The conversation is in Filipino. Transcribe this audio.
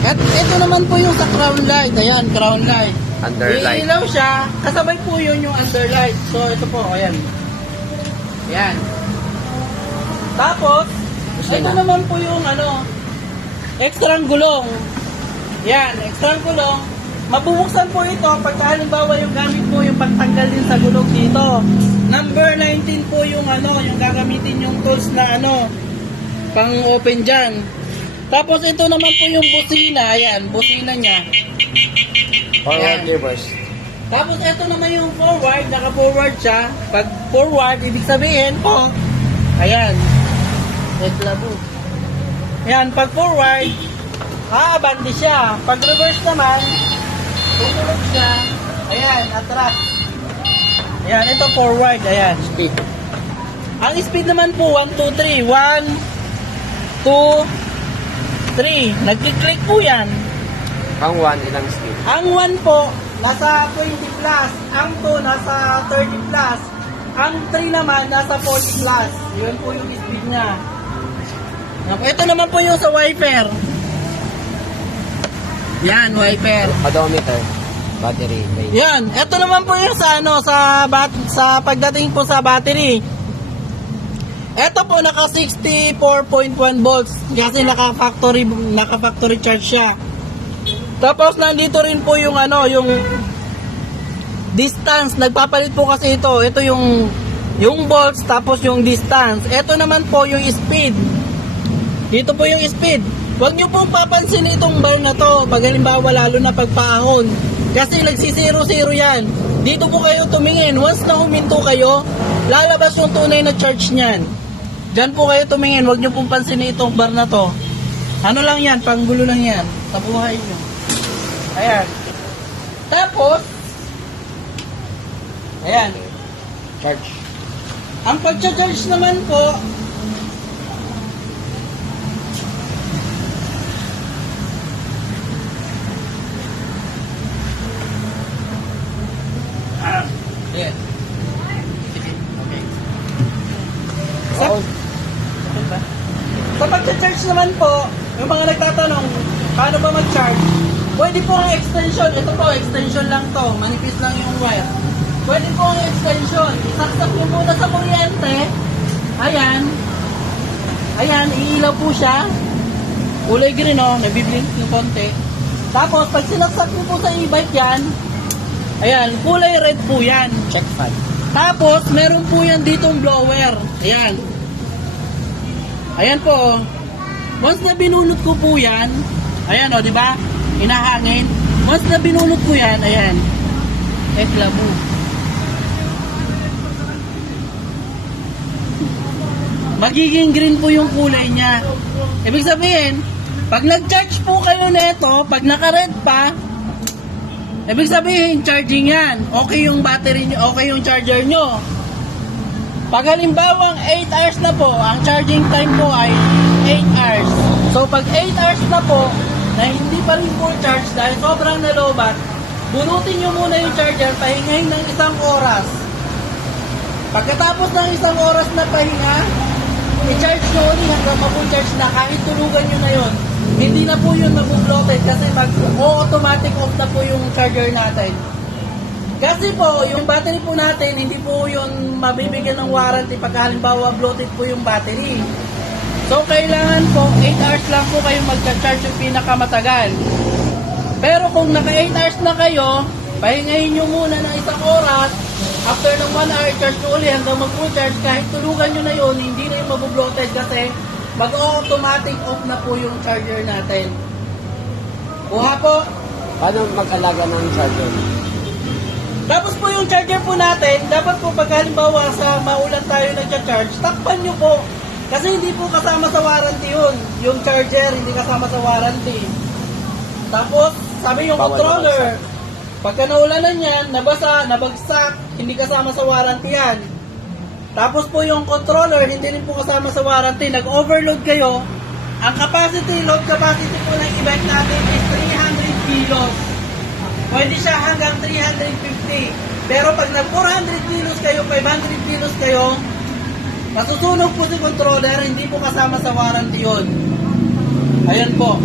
At ito naman po yung sa crown light. Ayan, crown light. Underlight. Iilaw siya, kasabay po yun yung underlight. So, ito po, ayan. Ayan. Tapos, ito naman po yung extrang gulong. Yan, extrang gulong. Mabubuksan po ito pagka halimbawa yung gamit po yung pagtanggal din sa gulong dito. Number 19 po yung yung gagamitin yung tools na pang open dyan. Tapos ito naman po yung busina. Ayan, busina niya. Forward reverse. Tapos ito naman yung forward, naka-forward siya. Pag forward, ibig sabihin po, ayan, labo. Ayan, pag forward, aabante siya. Pag reverse naman, tutulog siya. Ayan, atras. Ayan, ito forward, ayan. Speed. Ang speed naman po, 1, 2, 3. 1, 2, 3. Nagkiklik po yan. Ang 1, ilang speed? Ang 1 po, nasa 20 plus. Ang 2, nasa 30 plus. Ang 3 naman, nasa 40 plus. Yun po yung speed niya. Ito naman po yung sa wiper. Yan, wiper. Odometer. Battery. Range. Yan, ito naman po yung sa sa pagdating po sa battery. Ito po naka 64.1 volts kasi naka-factory charge siya. Tapos nandito rin po yung yung distance, nagpapalit po kasi ito. Ito yung volts tapos yung distance. Ito naman po yung speed. Dito po yung speed. Huwag niyo pong papansin itong bar na to pag halimbawa lalo na pagpaahon. Kasi nagsi-0-0 yan. Dito po kayo tumingin. Once na huminto kayo, lalabas yung tunay na charge niyan. Diyan po kayo tumingin. Huwag niyo pong pansinin itong bar na to. Ano lang yan? Panggulo lang yan. Sa buhay niyo. Ayan. Tapos, ayan. Charge. Ang pag-charge naman po, ayan. Okay. Sa pag-charge naman po, yung mga nagtatanong, paano ba mag-charge? Pwede po ang extension. Ito po, extension lang to. Manipis lang yung wire. Pwede po ang extension. Isaksak nyo muna sa kuryente. Ayan. Ayan, iilaw po siya. Kulay green, nabiblink yung konti. Tapos, pag sinaksak nyo po sa e-bike yan, ayan, kulay red po yan. Check fan. Tapos, meron po yan ditong blower. Ayan. Ayan po. Once na binulot ko po yan, ayan di ba? Hinahangin. Once na binulot ko yan, ayan. Eklabo. Magiging green po yung kulay niya. Ibig sabihin, pag nag-charge po kayo nito, pag naka-red pa, ibig sabihin, charging yan. Okay yung battery nyo, okay yung charger nyo. Pag halimbawang 8 hours na po, ang charging time po ay 8 hours. So pag 8 hours na po, na hindi pa rin full charge dahil sobrang nalobat, bunutin nyo muna yung charger, pahingahin ng 1 oras. Pagkatapos ng 1 oras na pahinga, i-charge nyo ulit hanggang ma-full charge na, kahit tulugan nyo na yun. Hindi na po yun mag-bloated kasi mag-automatic off na po yung charger natin. Kasi po, yung battery po natin, hindi po yun mabibigyan ng warranty pag halimbawa bloated po yung battery. So, kailangan po, 8 hours lang po kayo mag-charge yung pinakamatagal. Pero kung naka 8 hours na kayo, pahingahin nyo muna ng 1 oras, after ng 1 hour, charge nyo ulit hanggang mag-full charge, kahit tulugan nyo na yun, hindi na yung mag-bloated kasi mag-automatic off na po yung charger natin. Kuha po. Paano mag-alaga ng charger? Tapos po yung charger po natin, dapat po pag halimbawa sa maulan tayo nagcha-charge, takpan nyo po. Kasi hindi po kasama sa warranty yun. Yung charger, hindi kasama sa warranty. Tapos, sabi yung controller, pagka naulanan yan, nabasa, nabagsak, hindi kasama sa warranty yan. Tapos po yung controller, hindi rin po kasama sa warranty. Nag-overload kayo. Ang load capacity po ng e-bike natin is 300 kilos. Pwede siya hanggang 350. Pero pag nag-400 kilos kayo, 500 kilos kayo, masusunog po si controller, hindi po kasama sa warranty yun. Ayan po.